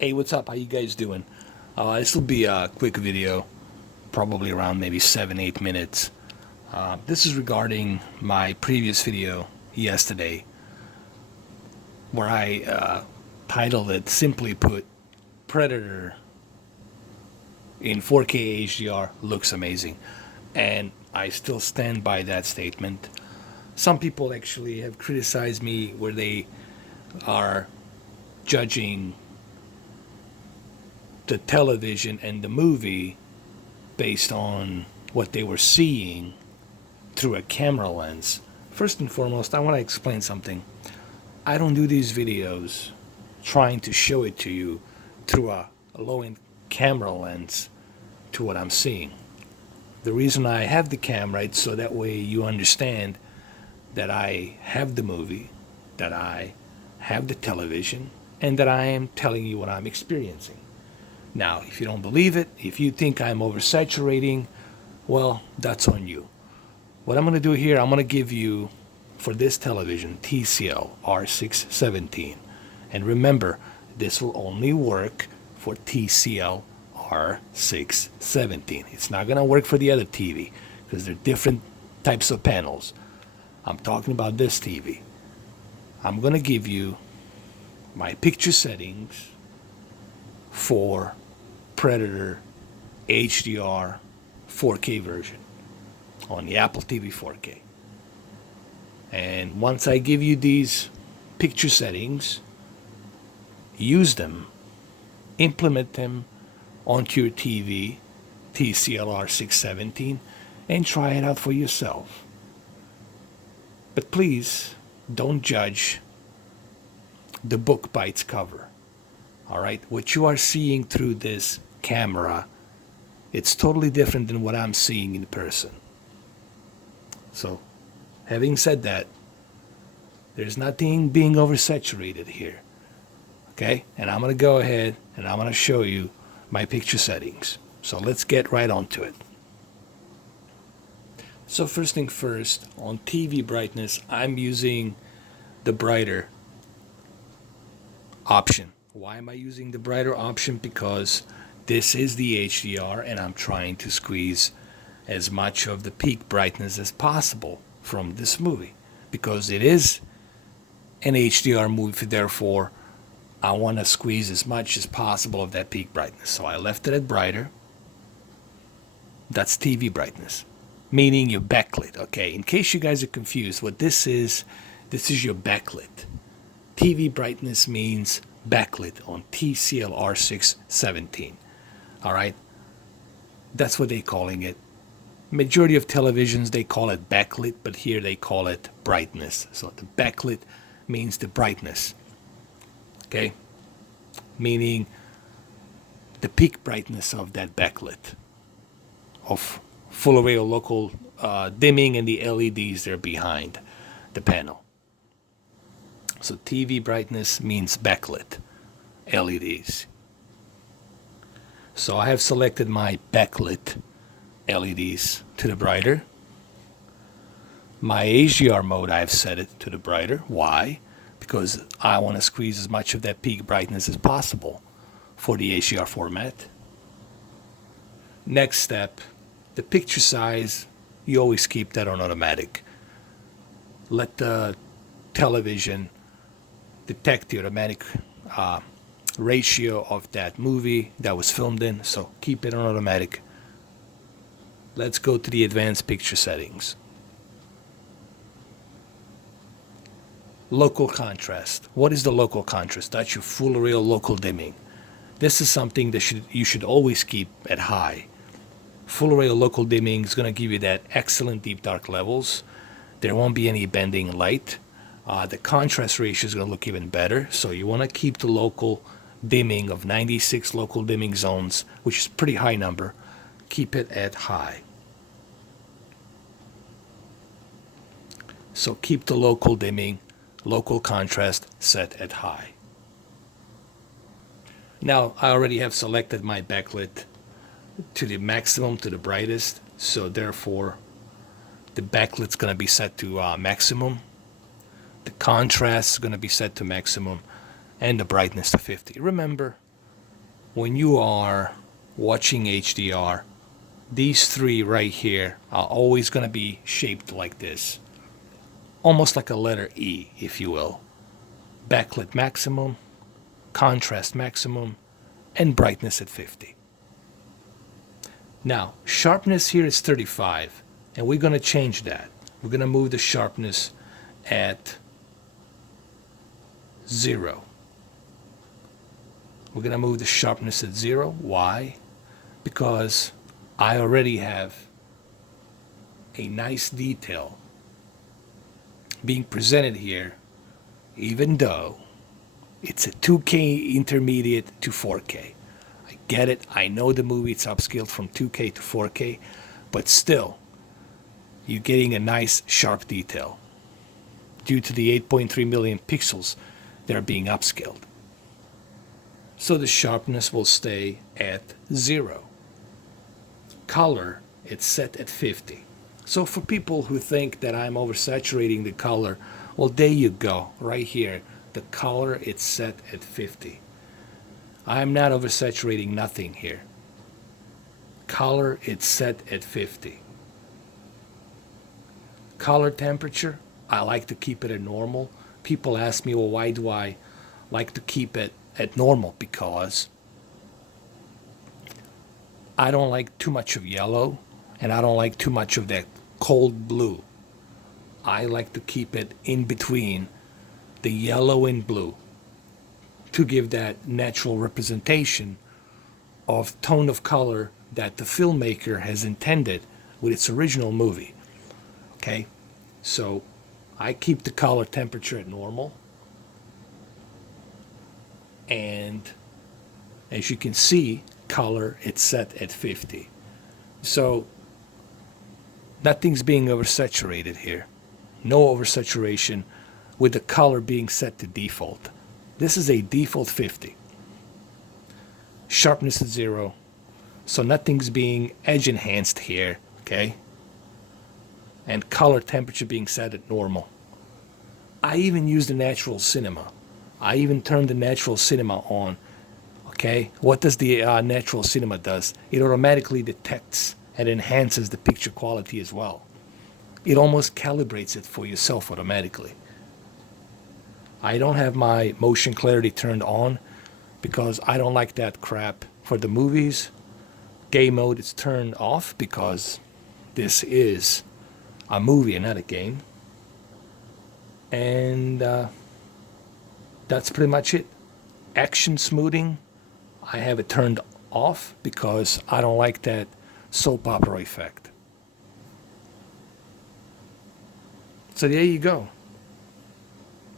Hey, what's up? How you guys doing? This will be a quick video, probably around maybe 7-8 minutes. This is regarding my previous video yesterday, where I titled it, simply put, Predator in 4K HDR looks amazing. And I still stand by that statement. Some people actually have criticized me where they are judging the television and the movie based on what they were seeing through a camera lens. First and foremost, I want to explain something. I don't do these videos trying to show it to you through a low-end camera lens to what I'm seeing. The reason I have the camera is so that way you understand that I have the movie, that I have the television, and that I am telling you what I'm experiencing. Now, if you don't believe it, if you think I'm oversaturating, well, that's on you. What I'm going to do here, I'm going to give you, for this television, TCL R617. And remember, this will only work for TCL R617. It's not going to work for the other TV because they're different types of panels. I'm talking about this TV. I'm going to give you my picture settings for Predator HDR 4K version on the Apple TV 4K. And once I give you these picture settings, use them, implement them onto your TV, TCL R617, and try it out for yourself. But please don't judge the book by its cover. All right, what you are seeing through this camera, it's totally different than what I'm seeing in person. So, having said that, there's nothing being oversaturated here. Okay, and I'm going to go ahead and I'm going to show you my picture settings. So let's get right onto it. So first thing first, on TV brightness, I'm using the brighter option. Why am I using the brighter option? Because this is the HDR and I'm trying to squeeze as much of the peak brightness as possible from this movie. Because it is an HDR movie, therefore I want to squeeze as much as possible of that peak brightness. So I left it at brighter. That's TV brightness, meaning your backlit. Okay, in case you guys are confused, what this is your backlit. TV brightness means backlit on TCL R617. All right, that's what they're calling it. Majority of televisions they call it backlit, but here they call it brightness. So the backlit means the brightness. Okay, meaning the peak brightness of that backlit of full array of local dimming and the LEDs there behind the panel. So TV brightness means backlit LEDs. So I have selected my backlit LEDs to the brighter. My HDR mode, I've set it to the brighter. Why? Because I want to squeeze as much of that peak brightness as possible for the HDR format. Next step, the picture size, you always keep that on automatic. Let the television detect the automatic ratio of that movie that was filmed in, so keep it on automatic. Let's go to the advanced picture settings. Local contrast. What is the local contrast? That's your full array local dimming. This is something that you should always keep at high. Full array local dimming is going to give you that excellent deep dark levels. There won't be any bending light. The contrast ratio is going to look even better. So you want to keep the local dimming of 96 local dimming zones, which is a pretty high number. Keep it at high. So keep the local dimming, local contrast set at high. Now I already have selected my backlit to the maximum, to the brightest, so therefore the backlit's going to be set to maximum, the contrast is going to be set to maximum, and the brightness to 50. Remember, when you are watching HDR, these three right here are always going to be shaped like this, almost like a letter E, if you will. Backlit maximum, contrast maximum, and brightness at 50. Now, sharpness here is 35, and we're going to change that. We're going to move the sharpness at 0. We're going to move the sharpness at 0. Why? Because I already have a nice detail being presented here, even though it's a 2K intermediate to 4K. I get it. I know the movie, it's upscaled from 2K to 4K, but still, you're getting a nice sharp detail due to the 8.3 million pixels that are being upscaled. So the sharpness will stay at 0. Color, it's set at 50. So for people who think that I'm oversaturating the color, well, there you go, right here. The color, it's set at 50. I'm not oversaturating nothing here. Color, it's set at 50. Color temperature, I like to keep it at normal. People ask me, well, why do I like to keep it at normal? Because I don't like too much of yellow, and I don't like too much of that cold blue. I like to keep it in between the yellow and blue to give that natural representation of tone of color that the filmmaker has intended with its original movie. Okay, so I keep the color temperature at normal, and as you can see, color, it's set at 50. So nothing's being oversaturated here. No oversaturation with the color being set to default. This is a default 50. Sharpness at 0. So nothing's being edge enhanced here, okay? And color temperature being set at normal. I even use the natural cinema. I even turned the natural cinema on. Okay, what does the natural cinema does? It automatically detects and enhances the picture quality as well. It almost calibrates it for yourself automatically. I don't have my motion clarity turned on because I don't like that crap. For the movies, game mode is turned off because this is a movie and not a game. And that's pretty much it. Action smoothing, I have it turned off because I don't like that soap opera effect. So there you go.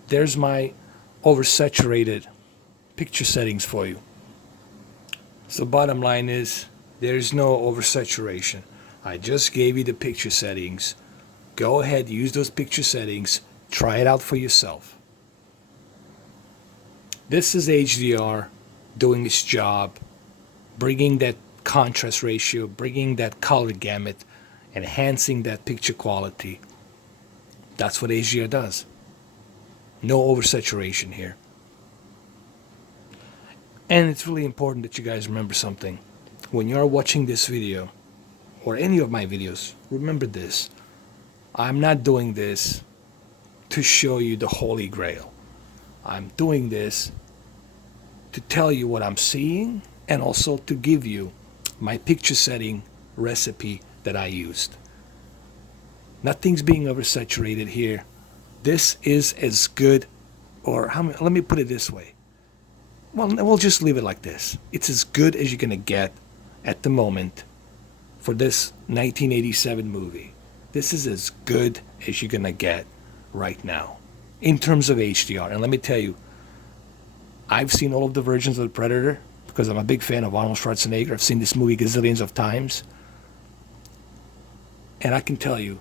There's my oversaturated picture settings for you. So bottom line is, there's no oversaturation. I just gave you the picture settings. Go ahead, use those picture settings. Try it out for yourself. This is HDR doing its job, bringing that contrast ratio, bringing that color gamut, enhancing that picture quality. That's what HDR does. No oversaturation here. And it's really important that you guys remember something. When you're watching this video, or any of my videos, remember this. I'm not doing this to show you the Holy Grail. I'm doing this to tell you what I'm seeing and also to give you my picture setting recipe that I used. Nothing's being oversaturated here. This is as good, or let me put it this way. Well, we'll just leave it like this. It's as good as you're going to get at the moment for this 1987 movie. This is as good as you're going to get right now in terms of HDR. And let me tell you, I've seen all of the versions of The Predator because I'm a big fan of Arnold Schwarzenegger. I've seen this movie gazillions of times. And I can tell you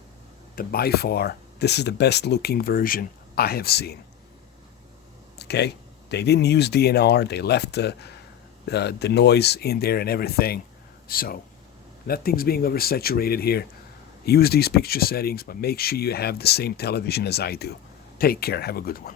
that by far, this is the best looking version I have seen. Okay? They didn't use DNR. They left the noise in there and everything. So nothing's being oversaturated here. Use these picture settings, but make sure you have the same television as I do. Take care. Have a good one.